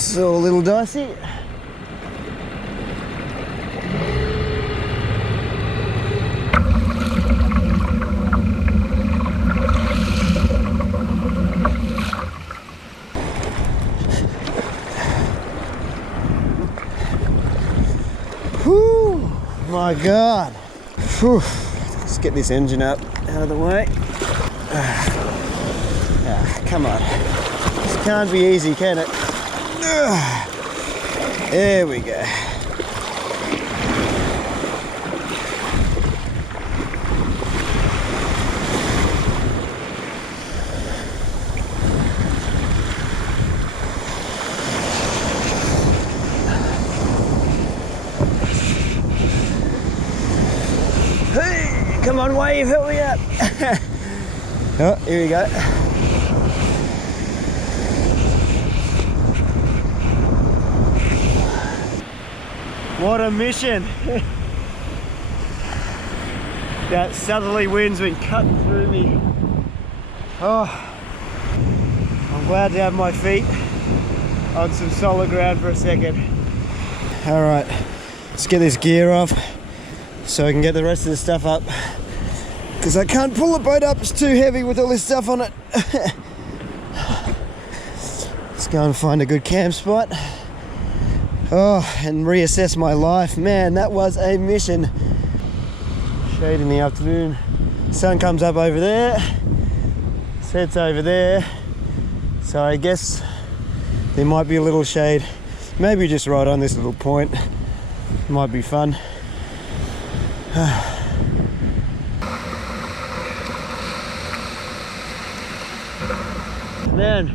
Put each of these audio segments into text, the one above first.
It's all a little dicey. Whew, my God. Whew. Let's get this engine up out of the way. Come on. This can't be easy, can it? There we go. Hey, come on, wave, help me up. Oh, here we go. What a mission! That southerly wind's been cutting through me. Oh, I'm glad to have my feet on some solid ground for a second. All right, let's get this gear off so I can get the rest of the stuff up, because I can't pull the boat up, it's too heavy with all this stuff on it. Let's go and find a good camp spot. Oh, and reassess my life. Man, that was a mission. Shade in the afternoon. Sun comes up over there, sets over there. So I guess there might be a little shade. Maybe just right on this little point. Might be fun. Man,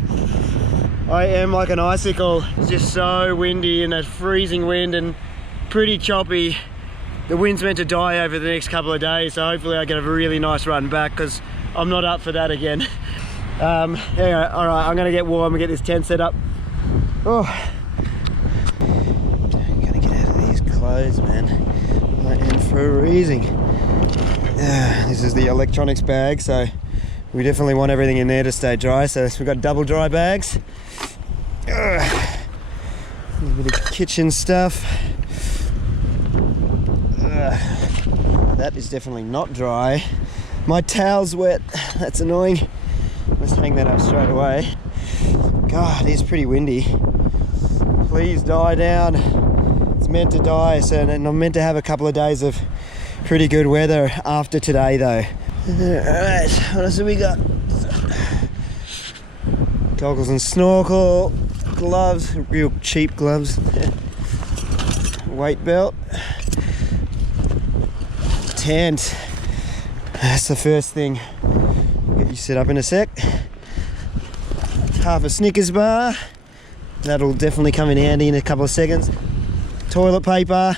I am like an icicle. It's just so windy and that freezing wind and pretty choppy. The wind's meant to die over the next couple of days, so hopefully I get a really nice run back, because I'm not up for that again. Anyway, all right, I'm gonna get warm and get this tent set up. Oh, I'm gonna get out of these clothes, man. I am freezing. This is the electronics bag, so we definitely want everything in there to stay dry. So we've got double dry bags. A little bit of kitchen stuff. That is definitely not dry. My towel's wet. That's annoying. Let's hang that up straight away. God, it is pretty windy. Please die down. It's meant to die, so, and I'm meant to have a couple of days of pretty good weather after today, though. Alright, what else have we got? Goggles and snorkel, gloves, real cheap gloves. Weight belt. Tent. That's the first thing. Get you set up in a sec. Half a Snickers bar. That'll definitely come in handy in a couple of seconds. Toilet paper.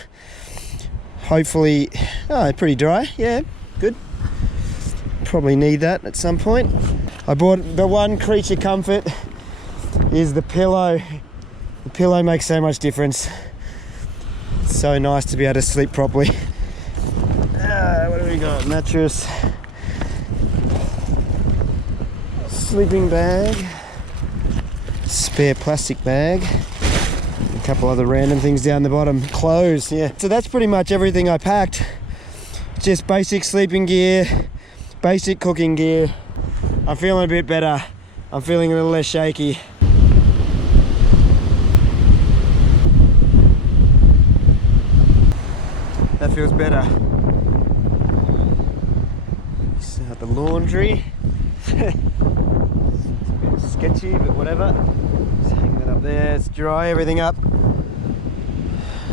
Hopefully, oh, pretty dry. Yeah, good. Probably need that at some point. I bought the one creature comfort is the pillow. The pillow makes so much difference. It's so nice to be able to sleep properly. What do we got? Mattress, sleeping bag, spare plastic bag, a couple other random things down the bottom. Clothes, yeah. So that's pretty much everything I packed. Just basic sleeping gear, basic cooking gear. I'm feeling a bit better. I'm feeling a little less shaky. That feels better. Start the laundry. It's a bit sketchy, but whatever. Just hang that up there. It's dry everything up.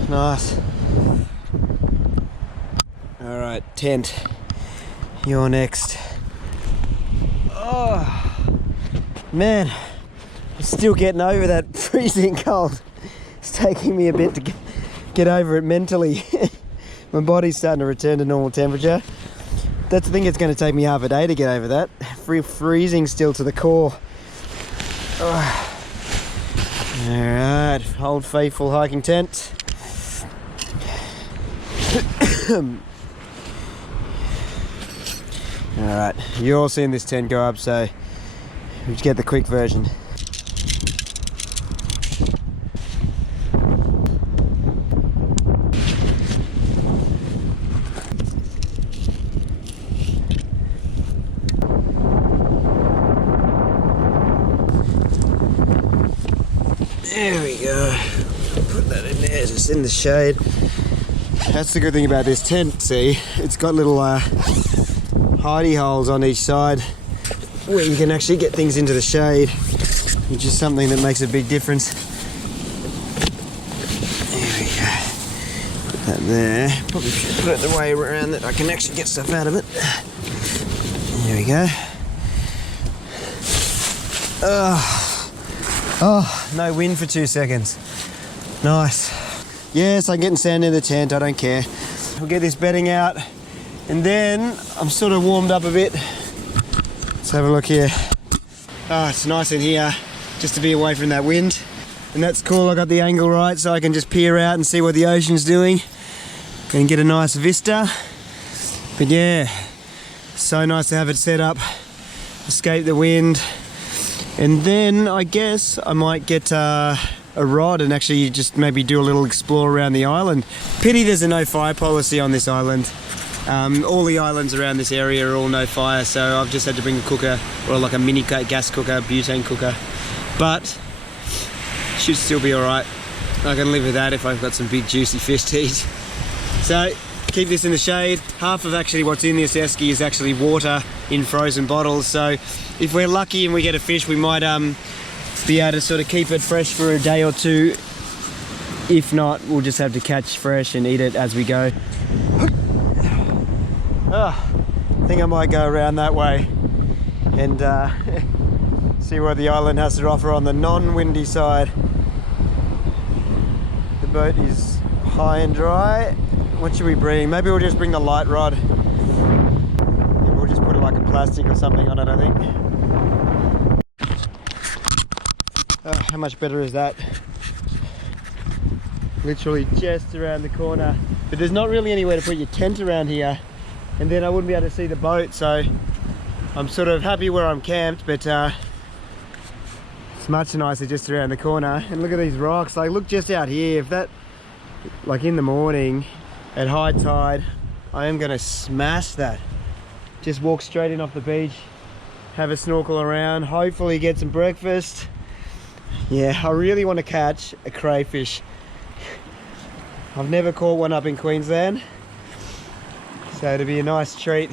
Nice. All right, tent. You're next. Oh, man, I'm still getting over that freezing cold. It's taking me a bit to get over it mentally. My body's starting to return to normal temperature. That's the thing, it's going to take me half a day to get over that. Freezing still to the core. Oh. Alright, old faithful hiking tent. Alright, you're all seeing this tent go up, so we just get the quick version. There we go. Put that in there, just in the shade. That's the good thing about this tent, see? It's got little hidey holes on each side where you can actually get things into the shade, which is something that makes a big difference. There we go. Put that there. Probably should put it the way around that I can actually get stuff out of it. There we go. Oh, no wind for 2 seconds. Nice. Yes, I'm getting sand in the tent, I don't care. We'll get this bedding out, and then I'm sort of warmed up a bit. Let's have a look here. Oh, it's nice in here, just to be away from that wind. And that's cool, I got the angle right, so I can just peer out and see what the ocean's doing and get a nice vista. But yeah, so nice to have it set up, escape the wind. And then I guess I might get a rod and actually just maybe do a little explore around the island. Pity there's a no fire policy on this island. All the islands around this area are all no fire, so I've just had to bring a cooker, or like a mini gas cooker, butane cooker. But should still be alright. I can live with that if I've got some big juicy fish to eat. So keep this in the shade. Half of actually what's in this esky is actually water in frozen bottles, so if we're lucky and we get a fish, we might be able to sort of keep it fresh for a day or two. If not, we'll just have to catch fresh and eat it as we go. I think I might go around that way and see what the island has to offer on the non-windy side. The boat is high and dry. What should we bring? Maybe we'll just bring the light rod. Yeah, we'll just put it like a plastic or something on it, I think. Oh, how much better is that? Literally just around the corner. But there's not really anywhere to put your tent around here, and then I wouldn't be able to see the boat, so I'm sort of happy where I'm camped, but it's much nicer just around the corner. And look at these rocks, like look just out here. If that, like in the morning at high tide, I am gonna smash that. Just walk straight in off the beach, have a snorkel around, hopefully get some breakfast. Yeah, I really want to catch a crayfish. I've never caught one up in Queensland, so it'd be a nice treat.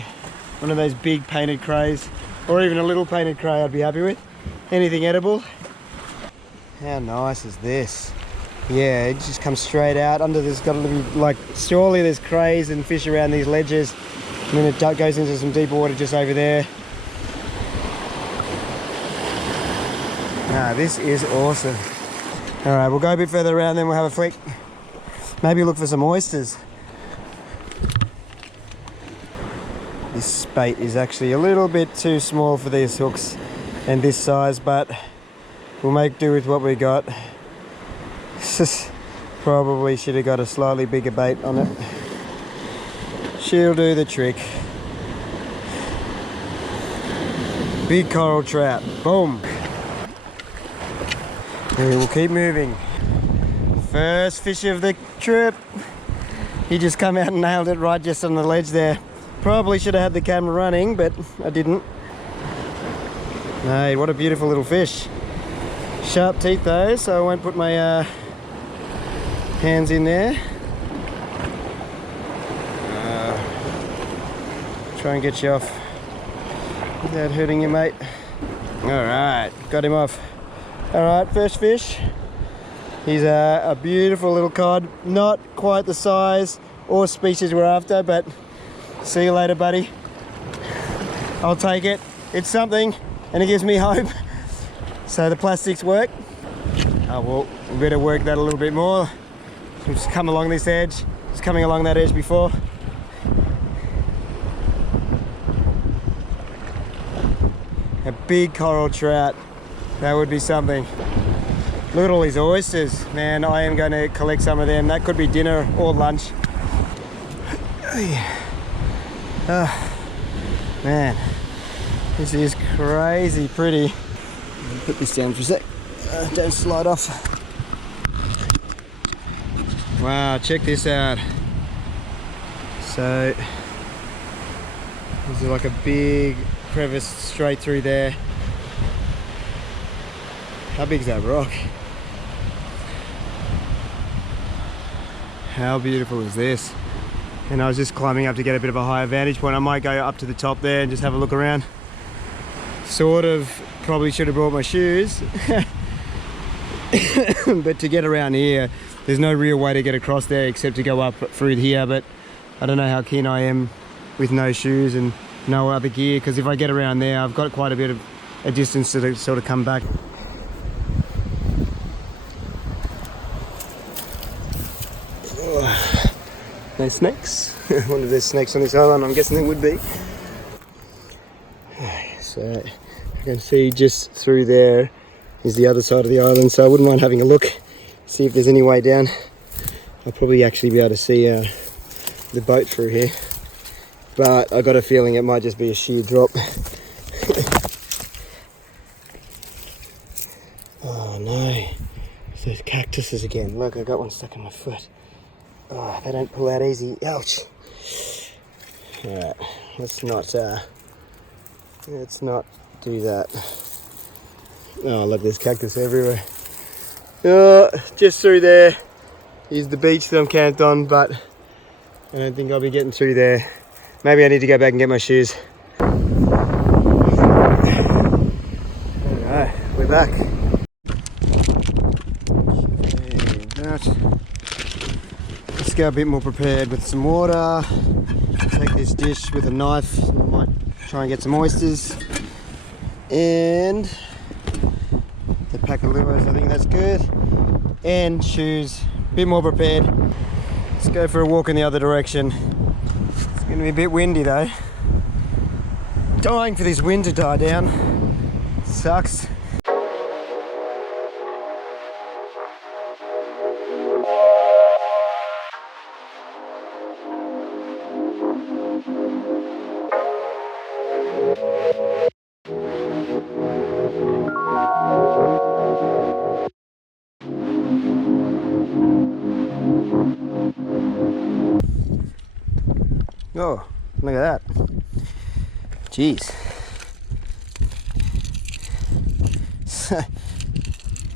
One of those big painted crays, or even a little painted cray I'd be happy with. Anything edible. How nice is this? Yeah, it just comes straight out. Under this got to be like, surely there's crays and fish around these ledges, and then it goes into some deeper water just over there. Ah, this is awesome. All right, we'll go a bit further around, then we'll have a flick. Maybe look for some oysters. This bait is actually a little bit too small for these hooks and this size, but we'll make do with what we got. Probably should have got a slightly bigger bait on it. She'll do the trick. Big coral trout. Boom. We will keep moving. First fish of the trip. He just come out and nailed it right just on the ledge there. Probably should have had the camera running, but I didn't. Hey, what a beautiful little fish. Sharp teeth though, so I won't put my hands in there. Try and get you off without hurting you, mate. Alright, got him off. Alright, first fish. He's a beautiful little cod. Not quite the size or species we're after, but see you later, buddy. I'll take it. It's something, and it gives me hope. So the plastics work. Oh well, we better work that a little bit more. Just come along this edge. It's coming along that edge before. A big coral trout. That would be something. Look at all these oysters. Man, I am going to collect some of them. That could be dinner or lunch. Oh, man, this is crazy pretty. Put this down for a sec. Don't slide off. Wow, check this out. So, there's like a big crevice straight through there. How big is that rock? How beautiful is this? And I was just climbing up to get a bit of a higher vantage point. I might go up to the top there and just have a look around. Sort of probably should have brought my shoes. But to get around here, there's no real way to get across there except to go up through here. But I don't know how keen I am with no shoes and no other gear, because if I get around there, I've got quite a bit of a distance to sort of come back. No snakes. I wonder if there's snakes on this island. I'm guessing there would be. So I can see just through there is the other side of the island, so I wouldn't mind having a look, see if there's any way down. I'll probably actually be able to see the boat through here, but I got a feeling it might just be a sheer drop. Oh no, it's those cactuses again. Look, I got one stuck in my foot. Oh, they don't pull out easy. Ouch. Alright, let's not do that. Oh look, there's cactus everywhere. Oh, just through there is the beach that I'm camped on, but I don't think I'll be getting through there. Maybe I need to go back and get my shoes. Alright, we're back. Let's go a bit more prepared with some water. Take this dish with a knife. I might try and get some oysters. And the pack of lures, I think that's good. And shoes, a bit more prepared. Let's go for a walk in the other direction. It's going to be a bit windy though. Dying for this wind to die down. It sucks. Oh, look at that. Jeez.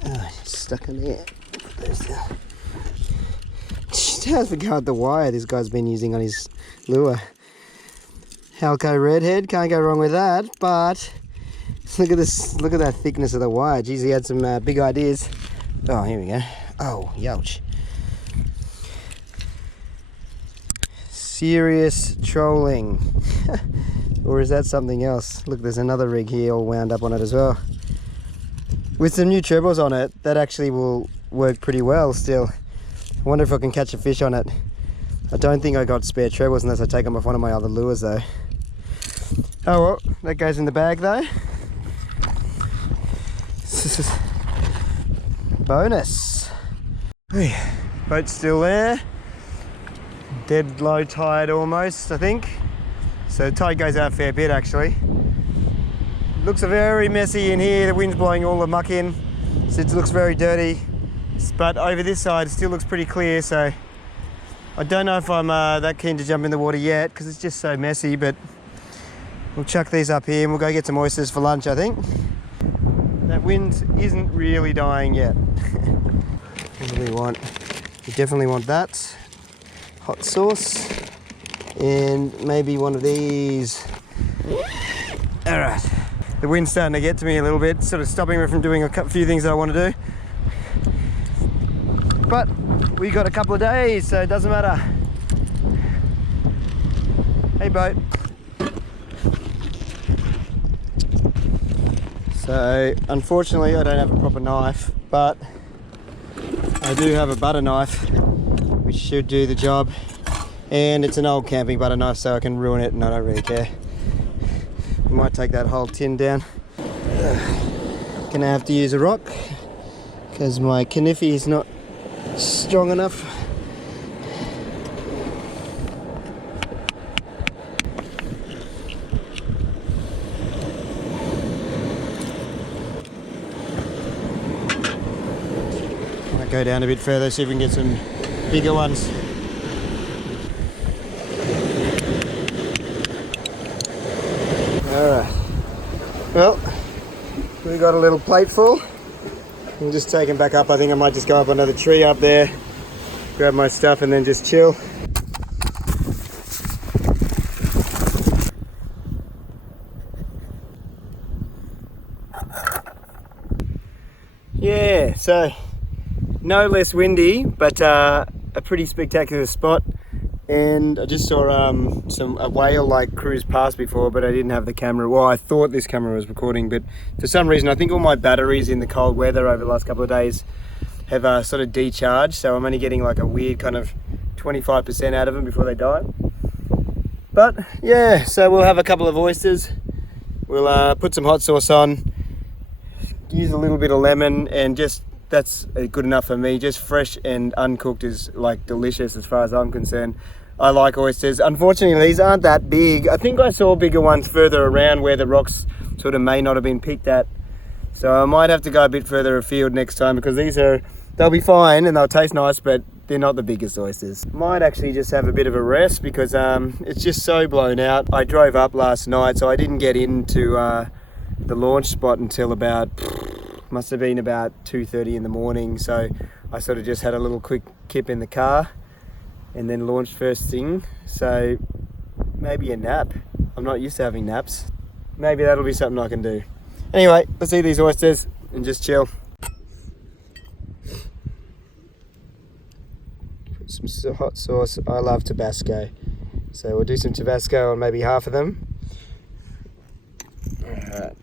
Oh, it's stuck in there. How's the guard the wire this guy's been using on his lure? Halco redhead, can't go wrong with that, but look at this, look at that thickness of the wire. Jeez, he had some big ideas. Oh, here we go. Oh, youch. Serious trolling. Or is that something else? Look, there's another rig here all wound up on it as well. With some new trebles on it, that actually will work pretty well still. I wonder if I can catch a fish on it. I don't think I got spare trebles unless I take them off one of my other lures though. Oh well, that goes in the bag though. Bonus. Boat's still there. Dead low tide almost, I think. So the tide goes out a fair bit actually. Looks very messy in here. The wind's blowing all the muck in, so it looks very dirty. But over this side it still looks pretty clear, so I don't know if I'm that keen to jump in the water yet because it's just so messy, but we'll chuck these up here and we'll go get some oysters for lunch, I think. That wind isn't really dying yet. What do we want? We definitely want that. Hot sauce. And maybe one of these. All right. The wind's starting to get to me a little bit, sort of stopping me from doing a few things that I want to do. But we got a couple of days, so it doesn't matter. Hey boat. So unfortunately I don't have a proper knife, but I do have a butter knife which should do the job, and it's an old camping butter knife so I can ruin it and I don't really care. I might take that whole tin down. Gonna have to use a rock because my kniffy is not strong enough. Might go down a bit further, see if we can get some bigger ones. Alright, well, we got a little plate full. We'll just take them back up. I think I might just go up another tree up there grab my stuff and then just chill. Yeah, so no less windy, but a pretty spectacular spot. And I just saw a whale like cruise past before, but I didn't have the camera. Well, I thought this camera was recording, but for some reason I think all my batteries in the cold weather over the last couple of days have sort of decharged, so I'm only getting like a weird kind of 25% out of them before they die. But yeah, so we'll have a couple of oysters, we'll put some hot sauce on, use a little bit of lemon, and just that's good enough for me. Just fresh and uncooked is like delicious as far as I'm concerned. I like oysters. Unfortunately, these aren't that big. I think I saw bigger ones further around where the rocks sort of may not have been picked at. So I might have to go a bit further afield next time, because they'll be fine and they'll taste nice, but they're not the biggest oysters. Might actually just have a bit of a rest because it's just so blown out. I drove up last night, so I didn't get into the launch spot until about, must have been about 2:30 in the morning. So I sort of just had a little quick kip in the car and then launched first thing. So maybe a nap. I'm not used to having naps. Maybe that'll be something I can do. Anyway, let's eat these oysters and just chill. Put some hot sauce. I love Tabasco. So we'll do some Tabasco on maybe half of them. Alright.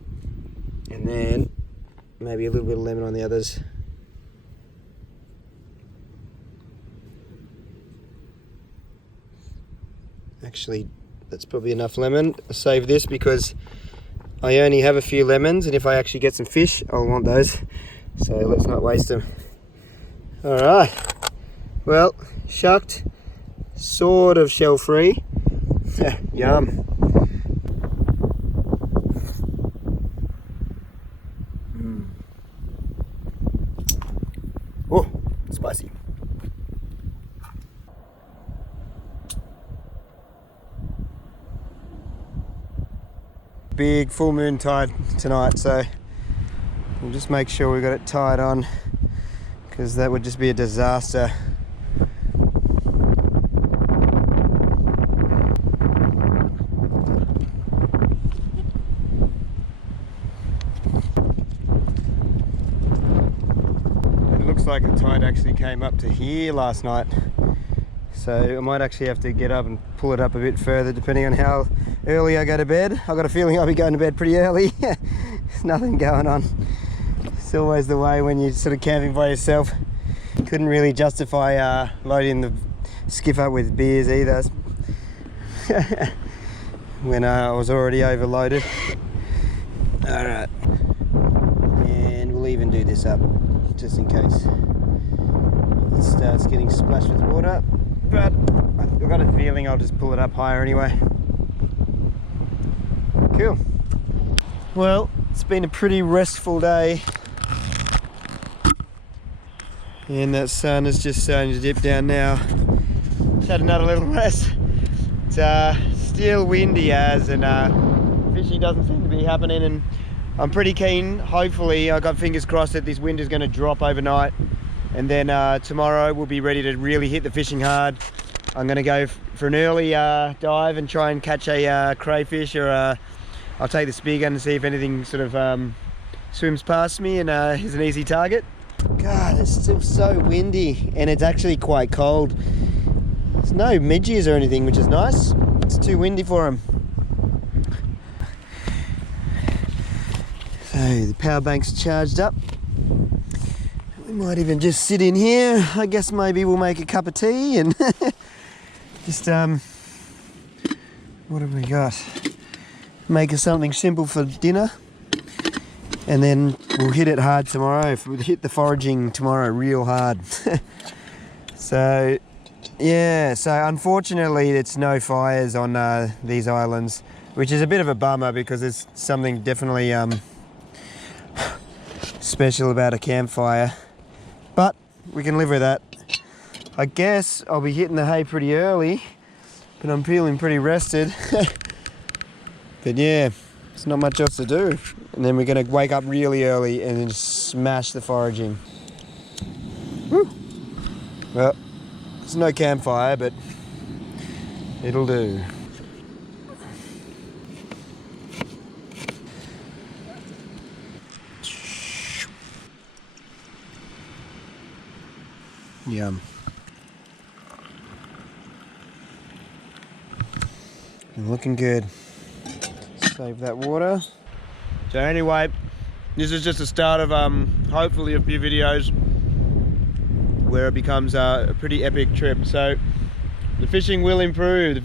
And then maybe a little bit of lemon on the others. Actually, that's probably enough lemon. I'll save this because I only have a few lemons, and if I actually get some fish, I'll want those. So let's not waste them. Alright. Well, shucked, sort of shell free. Yum. Oh, spicy. Big full moon tide tonight, so we'll just make sure we got it tied on, because that would just be a disaster. It looks like the tide actually came up to here last night, so I might actually have to get up and pull it up a bit further depending on how early I go to bed. I've got a feeling I'll be going to bed pretty early. There's nothing going on. It's always the way when you're sort of camping by yourself. Couldn't really justify loading the skiff up with beers either when I was already overloaded. Alright, and we'll even do this up just in case it starts getting splashed with water, but I've got a feeling I'll just pull it up higher anyway. Cool. Well, it's been a pretty restful day, and that sun is just starting to dip down now. Just had another little rest. It's still windy and fishing doesn't seem to be happening, and I'm pretty keen. Hopefully, I got fingers crossed that this wind is going to drop overnight, and then tomorrow we'll be ready to really hit the fishing hard. I'm going to go for an early dive and try and catch a crayfish, or I'll take the spear gun and see if anything sort of swims past me and is an easy target. God, it's still so windy, and it's actually quite cold. There's no midges or anything, which is nice. It's too windy for them. So the power bank's charged up. We might even just sit in here. I guess maybe we'll make a cup of tea and just what have we got? Make us something simple for dinner, and then we'll hit it hard tomorrow. We'll hit the foraging tomorrow real hard. So yeah, so unfortunately it's no fires on these islands, which is a bit of a bummer because there's something definitely special about a campfire, but we can live with that. I guess I'll be hitting the hay pretty early, but I'm feeling pretty rested. But yeah, there's not much else to do. And then we're going to wake up really early and then smash the foraging. Woo. Well, It's no campfire, but it'll do. Yum. And looking good. Save that water. So anyway, this is just the start of hopefully a few videos where it becomes a pretty epic trip. So the fishing will improve,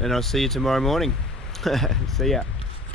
and I'll see you tomorrow morning. See ya.